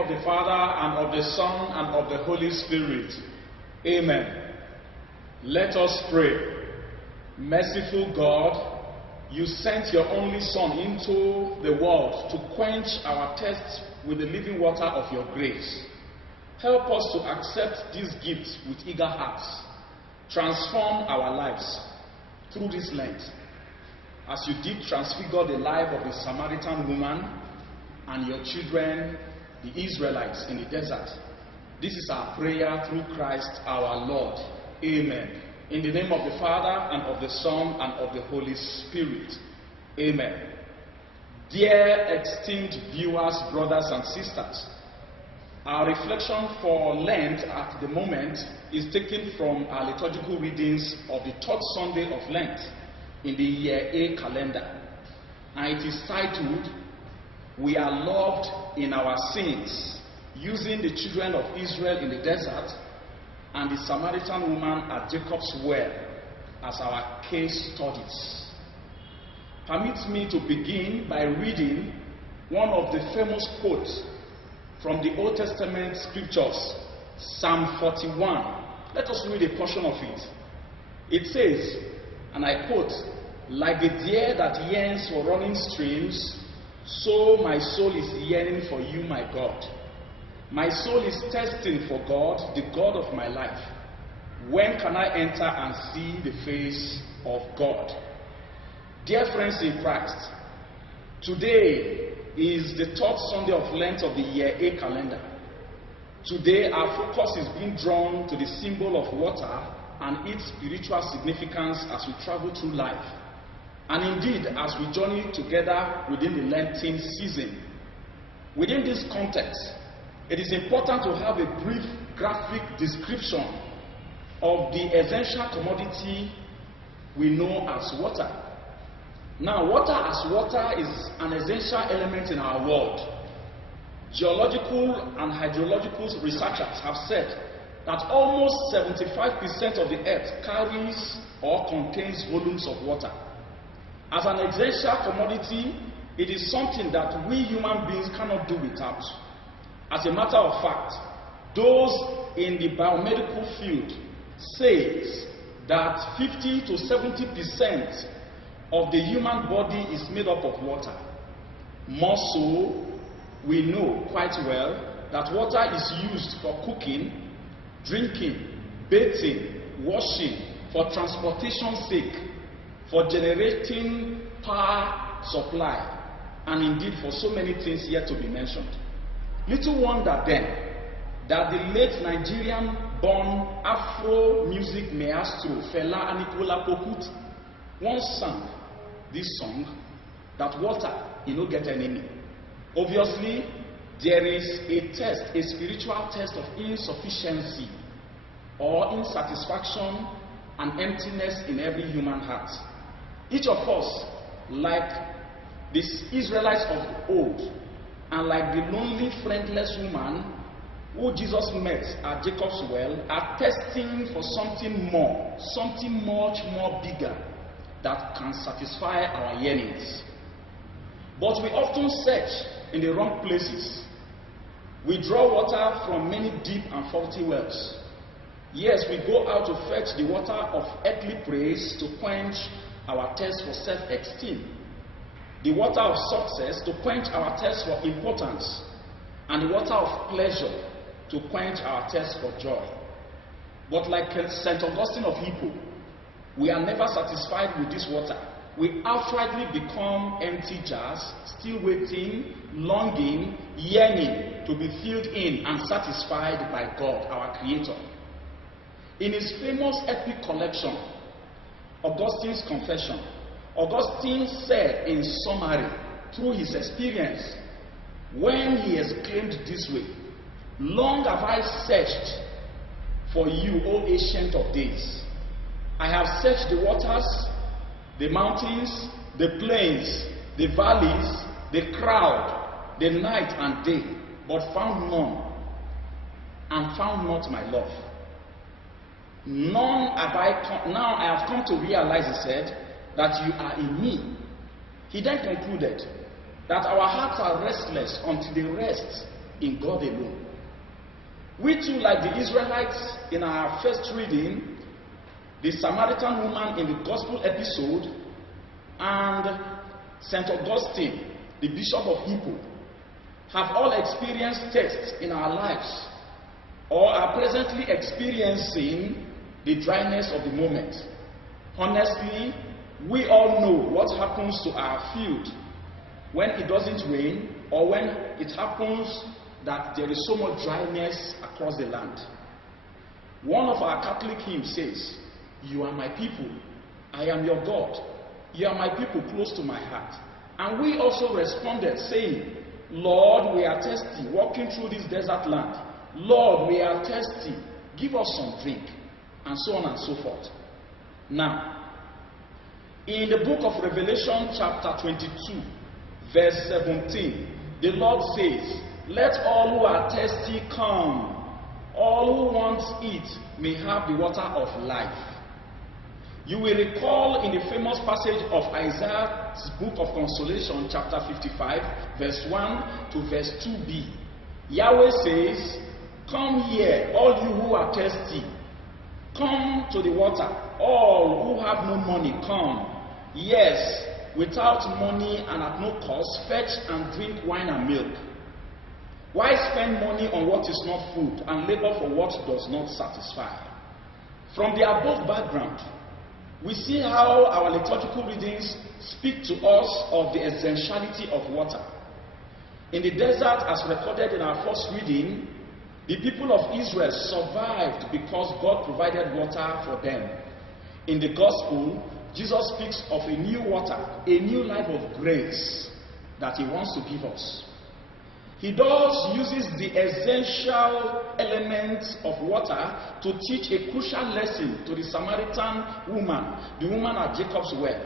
of the Father, and of the Son, and of the Holy Spirit. Amen. Let us pray. Merciful God, you sent your only Son into the world to quench our thirst with the living water of your grace. Help us to accept this gift with eager hearts. Transform our lives through this Lent, as you did transfigure the life of the Samaritan woman and your children, the Israelites, in the desert. This is our prayer through Christ our Lord. Amen. In the name of the Father, and of the Son, and of the Holy Spirit. Amen. Dear esteemed viewers, brothers and sisters, our reflection for Lent at the moment is taken from our liturgical readings of the third Sunday of Lent in the Year A calendar. And it is titled, We Are Loved in Our Sins, using the children of Israel in the desert and the Samaritan woman at Jacob's well as our case studies. Permit me to begin by reading one of the famous quotes from the Old Testament scriptures, Psalm 41. Let us read a portion of it. It says, and I quote, "Like the deer that yearns for running streams, so my soul is yearning for you, my God. My soul is thirsting for God, the God of my life. When can I enter and see the face of God?" Dear friends in Christ, today is the third Sunday of Lent of the Year A calendar. Today our focus is being drawn to the symbol of water and its spiritual significance as we travel through life, and indeed as we journey together within the Lenten season. Within this context, it is important to have a brief graphic description of the essential commodity we know as water. Now, water as water is an essential element in our world. Geological and hydrological researchers have said that almost 75% of the earth carries or contains volumes of water. As an essential commodity, it is something that we human beings cannot do without. As a matter of fact, those in the biomedical field say that 50 to 70% of the human body is made up of water. More so, we know quite well that water is used for cooking, drinking, bathing, washing, for transportation's sake, for generating power supply, and indeed for so many things yet to be mentioned. Little wonder then that the late Nigerian-born Afro music maestro Fela Anikulapo Kuti once sang this song, that water you no get enemy. Obviously, there is a test, a spiritual test of insufficiency or insatisfaction and emptiness in every human heart. Each of us, like the Israelites of old, and like the lonely, friendless woman who Jesus met at Jacob's well, are testing for something more, something much more bigger that can satisfy our yearnings. But we often search in the wrong places. We draw water from many deep and faulty wells. Yes, we go out to fetch the water of earthly praise to quench our thirst for self-esteem, the water of success to quench our thirst for importance, and the water of pleasure to quench our thirst for joy. But like St. Augustine of Hippo, we are never satisfied with this water. We outrightly become empty jars, still waiting, longing, yearning to be filled in and satisfied by God, our Creator. In his famous epic collection, Augustine's Confession, Augustine said in summary, through his experience, when he exclaimed this way, "Long have I searched for you, O ancient of days. I have searched the waters, the mountains, the plains, the valleys, the crowd, the night and day, but found none, and found not my love. None have I come. Now I have come to realize," he said, "that you are in me." He then concluded that our hearts are restless until they rest in God alone. We too, like the Israelites in our first reading, the Samaritan woman in the gospel episode, and St. Augustine, the Bishop of Hippo, have all experienced tests in our lives, or are presently experiencing the dryness of the moment. Honestly, we all know what happens to our field when it doesn't rain, or when it happens that there is so much dryness across the land. One of our Catholic hymns says, "You are my people, I am your God. You are my people close to my heart." And we also responded saying, "Lord, we are thirsty, walking through this desert land. Lord, we are thirsty, give us some drink," and so on and so forth. Now, in the book of Revelation chapter 22, verse 17, the Lord says, "Let all who are thirsty come. All who want it may have the water of life." You will recall in the famous passage of Isaiah's book of Consolation, chapter 55, verse 1 to verse 2b. Yahweh says, "Come here, all you who are thirsty. Come to the water. All who have no money, come. Yes, without money and at no cost, fetch and drink wine and milk. Why spend money on what is not food and labor for what does not satisfy?" From the above background, we see how our liturgical readings speak to us of the essentiality of water. In the desert, as recorded in our first reading, the people of Israel survived because God provided water for them. In the gospel, Jesus speaks of a new water, a new life of grace that he wants to give us. He uses the essential elements of water to teach a crucial lesson to the Samaritan woman, the woman at Jacob's well.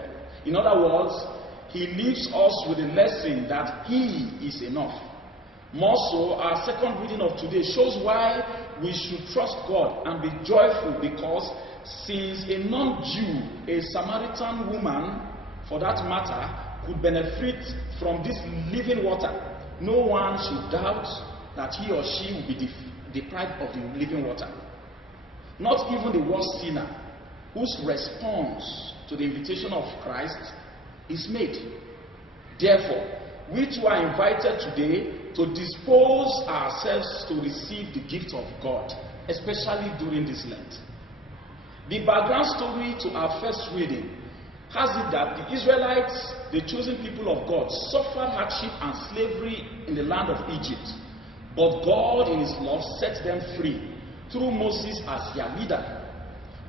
In other words, he leaves us with a lesson that he is enough. More so, our second reading of today shows why we should trust God and be joyful, because since a non-Jew, a Samaritan woman for that matter, could benefit from this living water, no one should doubt that he or she will be deprived of the living water. Not even the worst sinner, whose response to the invitation of Christ is made. Therefore, we too are invited today to dispose ourselves to receive the gift of God, especially during this Lent. The background story to our first reading has it that the Israelites, the chosen people of God, suffered hardship and slavery in the land of Egypt. But God, in his love, set them free through Moses as their leader.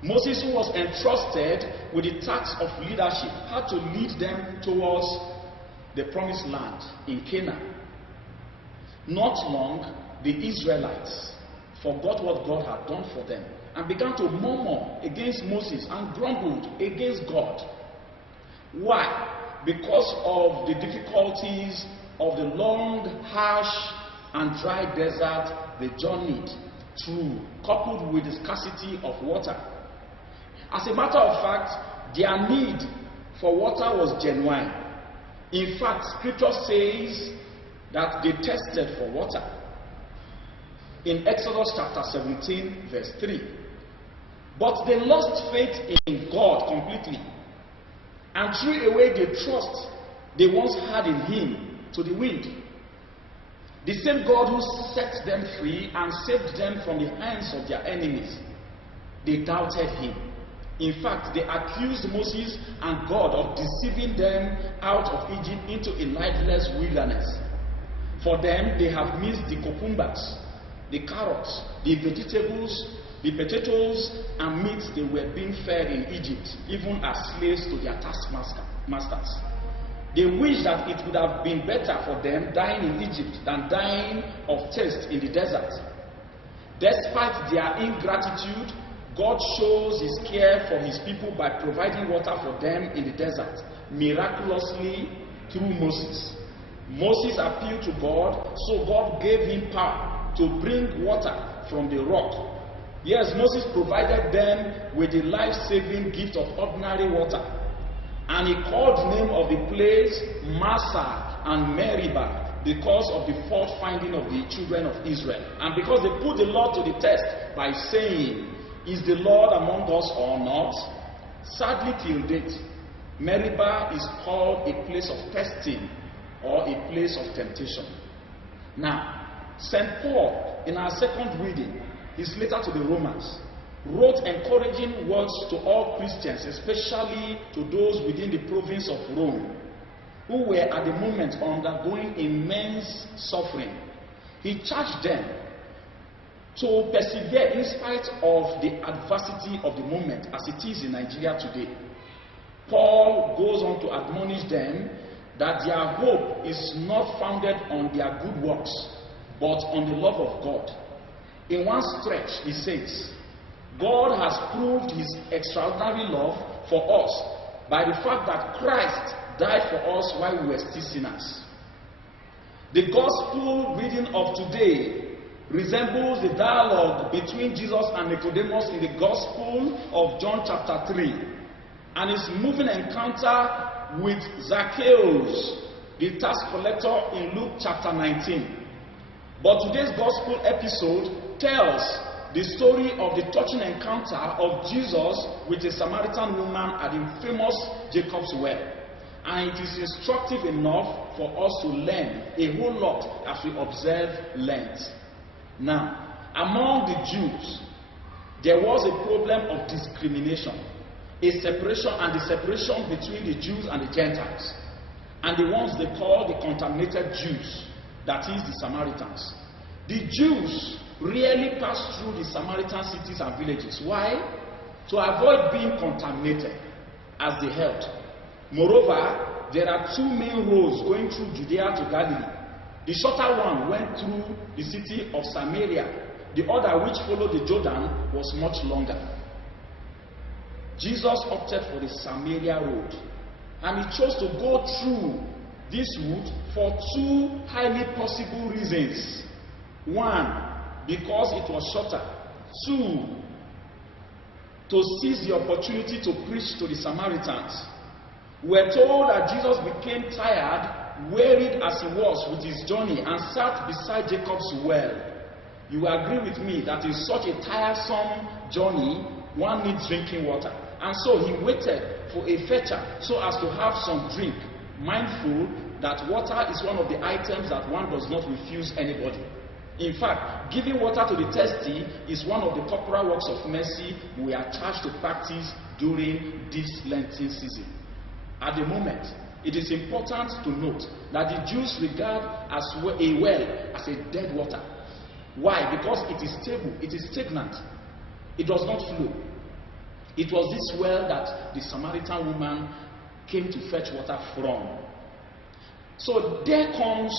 Moses, who was entrusted with the task of leadership, had to lead them towards the promised land in Canaan. Not long, the Israelites forgot what God had done for them and began to murmur against Moses and grumbled against God. Why? Because of the difficulties of the long, harsh, and dry desert they journeyed through, coupled with the scarcity of water. As a matter of fact, their need for water was genuine. In fact, scripture says that they thirsted for water. In Exodus chapter 17, verse 3. But they lost faith in God completely and threw away the trust they once had in him to the wind. The same God who set them free and saved them from the hands of their enemies, they doubted him. In fact, they accused Moses and God of deceiving them out of Egypt into a lifeless wilderness. For them, they have missed the cucumbers, the carrots, the vegetables, the potatoes and meats they were being fed in Egypt, even as slaves to their taskmasters. They wish that it would have been better for them dying in Egypt than dying of thirst in the desert. Despite their ingratitude, God shows his care for his people by providing water for them in the desert, miraculously through Moses. Moses appealed to God, so God gave him power to bring water from the rock. Yes, Moses provided them with the life-saving gift of ordinary water. And he called the name of the place Massa and Meribah, because of the fault finding of the children of Israel. And because they put the Lord to the test by saying, is the Lord among us or not? Sadly, till date, Meribah is called a place of testing or a place of temptation. Now, St. Paul, in our second reading, his letter to the Romans, wrote encouraging words to all Christians, especially to those within the province of Rome, who were at the moment undergoing immense suffering. He charged them to persevere in spite of the adversity of the moment, as it is in Nigeria today. Paul goes on to admonish them that their hope is not founded on their good works, but on the love of God. In one stretch, he says, God has proved his extraordinary love for us by the fact that Christ died for us while we were still sinners. The gospel reading of today resembles the dialogue between Jesus and Nicodemus in the Gospel of John chapter 3, and his moving encounter with Zacchaeus, the tax collector, in Luke chapter 19. But today's gospel episode tells the story of the touching encounter of Jesus with a Samaritan woman at the famous Jacob's well. And it is instructive enough for us to learn a whole lot as we observe Lent. Now, among the Jews, there was a problem of discrimination, a separation, and the separation between the Jews and the Gentiles, and the ones they call the contaminated Jews, that is, the Samaritans. The Jews rarely passed through the Samaritan cities and villages. Why? To avoid being contaminated, as they held. Moreover, there are two main roads going through Judea to Galilee. The shorter one went through the city of Samaria. The other, which followed the Jordan, was much longer. Jesus opted for the Samaria road, and he chose to go through this route for two highly possible reasons. One, because it was shorter. Two, to seize the opportunity to preach to the Samaritans. We're told that Jesus became tired, wearied as he was with his journey, and sat beside Jacob's well. You agree with me that in such a tiresome journey, one needs drinking water. And so he waited for a fetcher so as to have some drink, mindful that water is one of the items that one does not refuse anybody. In fact, giving water to the thirsty is one of the corporal works of mercy we are charged to practice during this Lenten season. At the moment, it is important to note that the Jews regard a well as a dead water. Why? Because it is stable, it is stagnant, it does not flow. It was this well that the Samaritan woman came to fetch water from. So there comes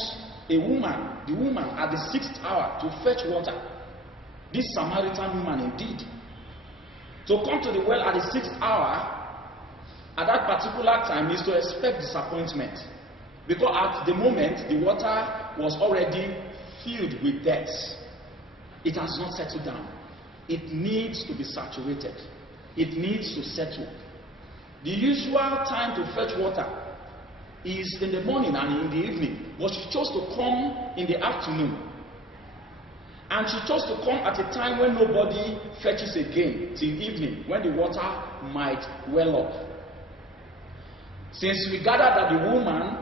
a woman, the woman at the 6th hour, to fetch water. This Samaritan woman indeed. To come to the well at the 6th hour, at that particular time, is to expect disappointment. Because at the moment, the water was already filled with dirt. It has not settled down. It needs to be saturated. It needs to settle. The usual time to fetch water is in the morning and in the evening, but she chose to come in the afternoon. And she chose to come at a time when nobody fetches again, till evening, when the water might well up. Since we gathered that the woman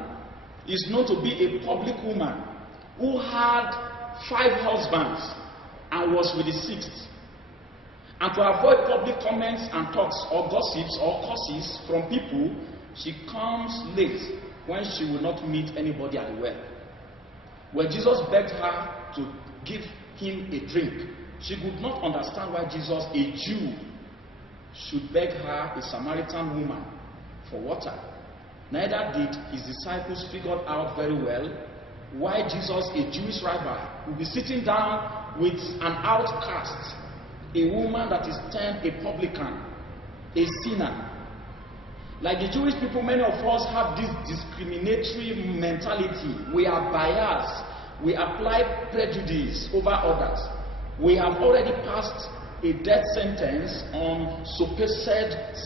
is known to be a public woman who had 5 husbands and was with the 6th, and to avoid public comments and talks or gossips or curses from people, she comes late when she will not meet anybody at the well. When Jesus begged her to give him a drink, she could not understand why Jesus, a Jew, should beg her, a Samaritan woman, for water. Neither did his disciples figure out very well why Jesus, a Jewish rabbi, would be sitting down with an outcast, a woman that is termed a publican, a sinner. Like the Jewish people, many of us have this discriminatory mentality. We are biased. We apply prejudice over others. We have already passed a death sentence on supposed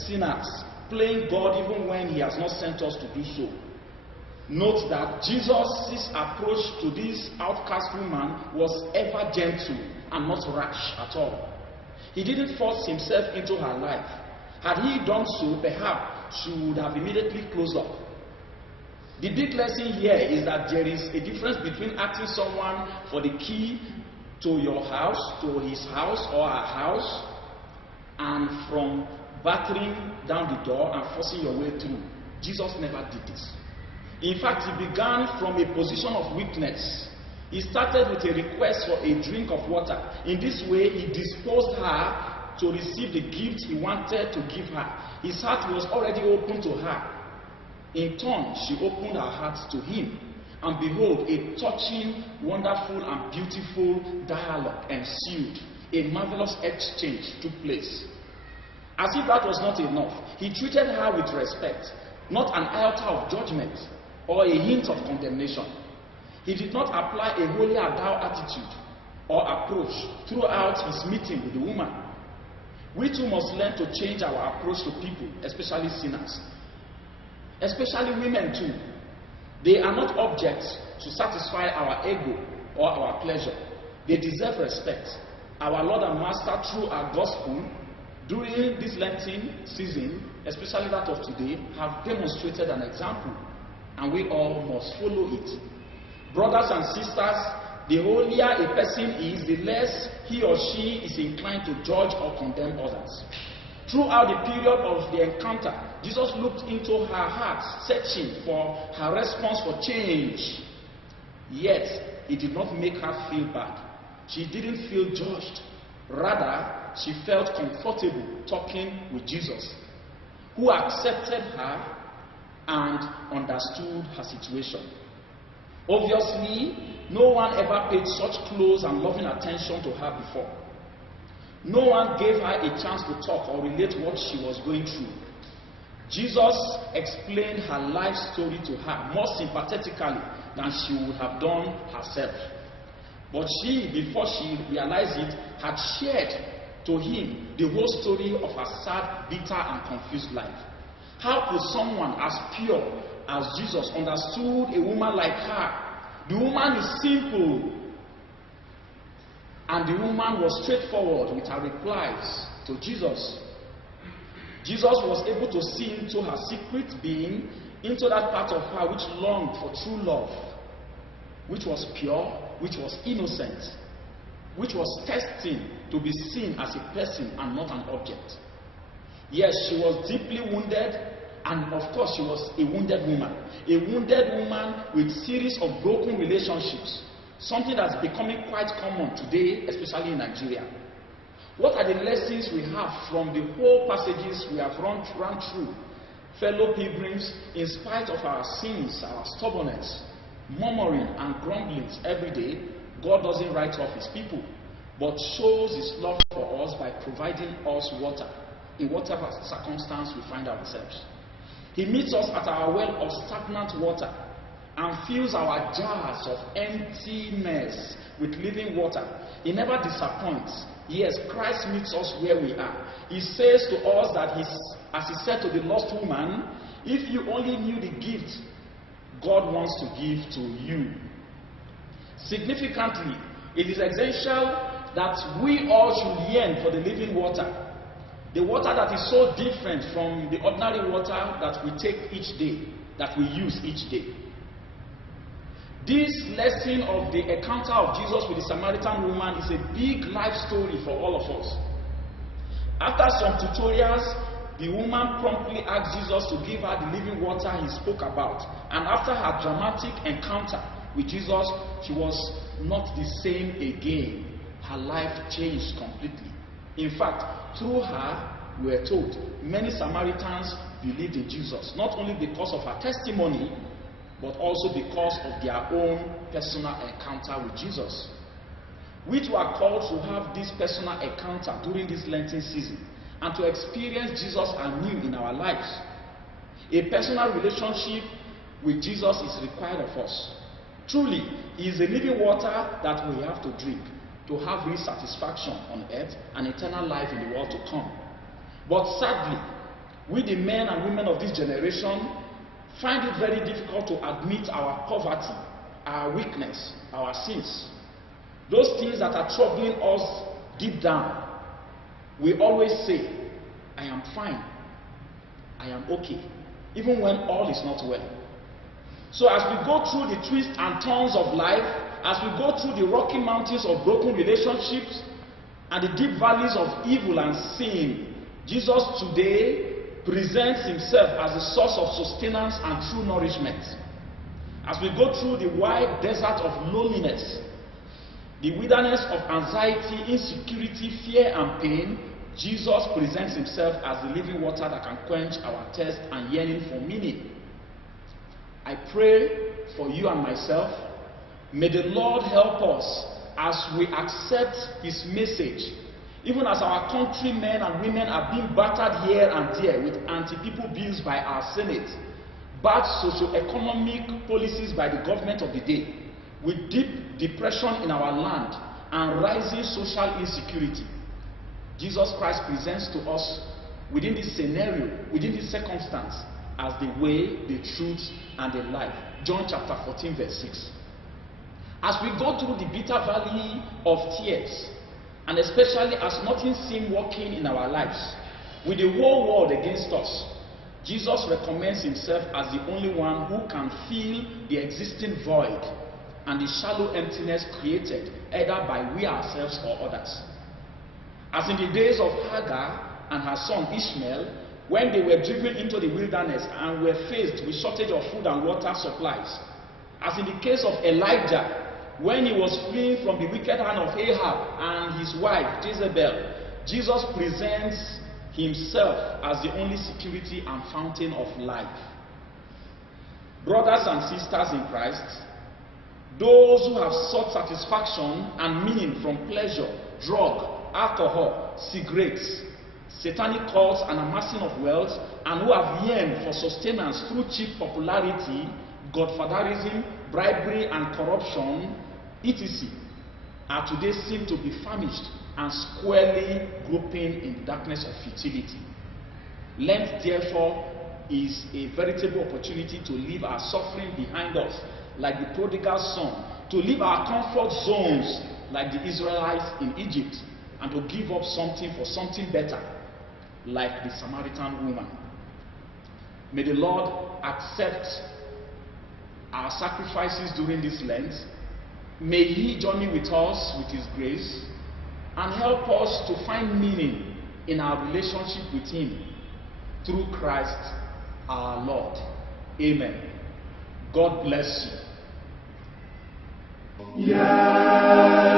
sinners, playing God even when he has not sent us to do so. Note that Jesus' approach to this outcast woman was ever gentle and not rash at all. He didn't force himself into her life. Had he done so, perhaps she would have immediately closed up. The big lesson here is that there is a difference between asking someone for the key to your house, to his house or her house, and from battering down the door and forcing your way through. Jesus never did this. In fact, he began from a position of weakness. He started with a request for a drink of water. In this way, he disposed her to receive the gift he wanted to give her. His heart was already open to her. In turn, she opened her heart to him. And behold, a touching, wonderful, and beautiful dialogue ensued. A marvelous exchange took place. As if that was not enough, he treated her with respect, not an iota of judgment or a hint of condemnation. He did not apply a holier thou attitude or approach throughout his meeting with the woman. We too must learn to change our approach to people, especially sinners. Especially women too. They are not objects to satisfy our ego or our pleasure. They deserve respect. Our Lord and Master, through our gospel, during this Lenten season, especially that of today, have demonstrated an example, and we all must follow it. Brothers and sisters, the holier a person is, the less he or she is inclined to judge or condemn others. Throughout the period of the encounter, Jesus looked into her heart, searching for her response for change. Yet, it did not make her feel bad. She didn't feel judged. Rather, she felt comfortable talking with Jesus, who accepted her and understood her situation. Obviously, no one ever paid such close and loving attention to her before. No one gave her a chance to talk or relate what she was going through. Jesus explained her life story to her more sympathetically than she would have done herself. But she, before she realized it, had shared to him the whole story of her sad, bitter, and confused life. How could someone as pure as Jesus understood a woman like her? The woman is simple, and the woman was straightforward with her replies to Jesus. Jesus was able to see into her secret being, into that part of her which longed for true love, which was pure, which was innocent, which was testing to be seen as a person and not an object. Yes, she was deeply wounded, and of course she was a wounded woman with series of broken relationships, something that's becoming quite common today, especially in Nigeria. What are the lessons we have from the whole passages we have run through? Fellow pilgrims, in spite of our sins, our stubbornness, murmuring and grumblings every day, God doesn't write off his people, but shows his love for us by providing us water in whatever circumstance we find ourselves. He meets us at our well of stagnant water and fills our jars of emptiness with living water. He never disappoints. Yes, Christ meets us where we are. He says to us that, as he said to the lost woman, if you only knew the gift God wants to give to you. Significantly, it is essential that we all should yearn for the living water. The water that is so different from the ordinary water that we take each day, that we use each day. This lesson of the encounter of Jesus with the Samaritan woman is a big life story for all of us. After some tutorials, the woman promptly asked Jesus to give her the living water he spoke about. And after her dramatic encounter with Jesus, she was not the same again. Her life changed completely. In fact, through her, we are told, many Samaritans believed in Jesus, not only because of her testimony, but also because of their own personal encounter with Jesus. We too are called to have this personal encounter during this Lenten season and to experience Jesus anew in our lives. A personal relationship with Jesus is required of us. Truly, he is the living water that we have to drink to have real satisfaction on earth and eternal life in the world to come. But sadly, we the men and women of this generation find it very difficult to admit our poverty, our weakness, our sins. Those things that are troubling us deep down. We always say, I am fine, I am okay, even when all is not well. So as we go through the twists and turns of life, as we go through the rocky mountains of broken relationships and the deep valleys of evil and sin, Jesus today presents himself as the source of sustenance and true nourishment. As we go through the wide desert of loneliness, the wilderness of anxiety, insecurity, fear, and pain, Jesus presents himself as the living water that can quench our thirst and yearning for meaning. I pray for you and myself. May the Lord help us as we accept his message. Even as our countrymen and women are being battered here and there with anti-people bills by our Senate, bad socio-economic policies by the government of the day, with deep depression in our land and rising social insecurity, Jesus Christ presents to us within this scenario, within this circumstance, as the way, the truth, and the life. John chapter 14 verse 6. As we go through the bitter valley of tears, and especially as nothing seems working in our lives, with the whole world against us, Jesus recommends himself as the only one who can fill the existing void and the shallow emptiness created either by we ourselves or others. As in the days of Hagar and her son Ishmael, when they were driven into the wilderness and were faced with shortage of food and water supplies. As in the case of Elijah, when he was fleeing from the wicked hand of Ahab and his wife Jezebel, Jesus presents himself as the only security and fountain of life. Brothers and sisters in Christ, those who have sought satisfaction and meaning from pleasure, drug, alcohol, cigarettes, satanic cults and amassing of wealth, and who have yearned for sustenance through cheap popularity, godfatherism, bribery and corruption, etc., are today seen to be famished and squarely groping in the darkness of futility. Lent, therefore, is a veritable opportunity to leave our suffering behind us, like the prodigal son, to leave our comfort zones, like the Israelites in Egypt, and to give up something for something better, like the Samaritan woman. May the Lord accept our sacrifices during this Lent. May he journey with us with his grace and help us to find meaning in our relationship with him through Christ our Lord. Amen. God bless you. Yeah.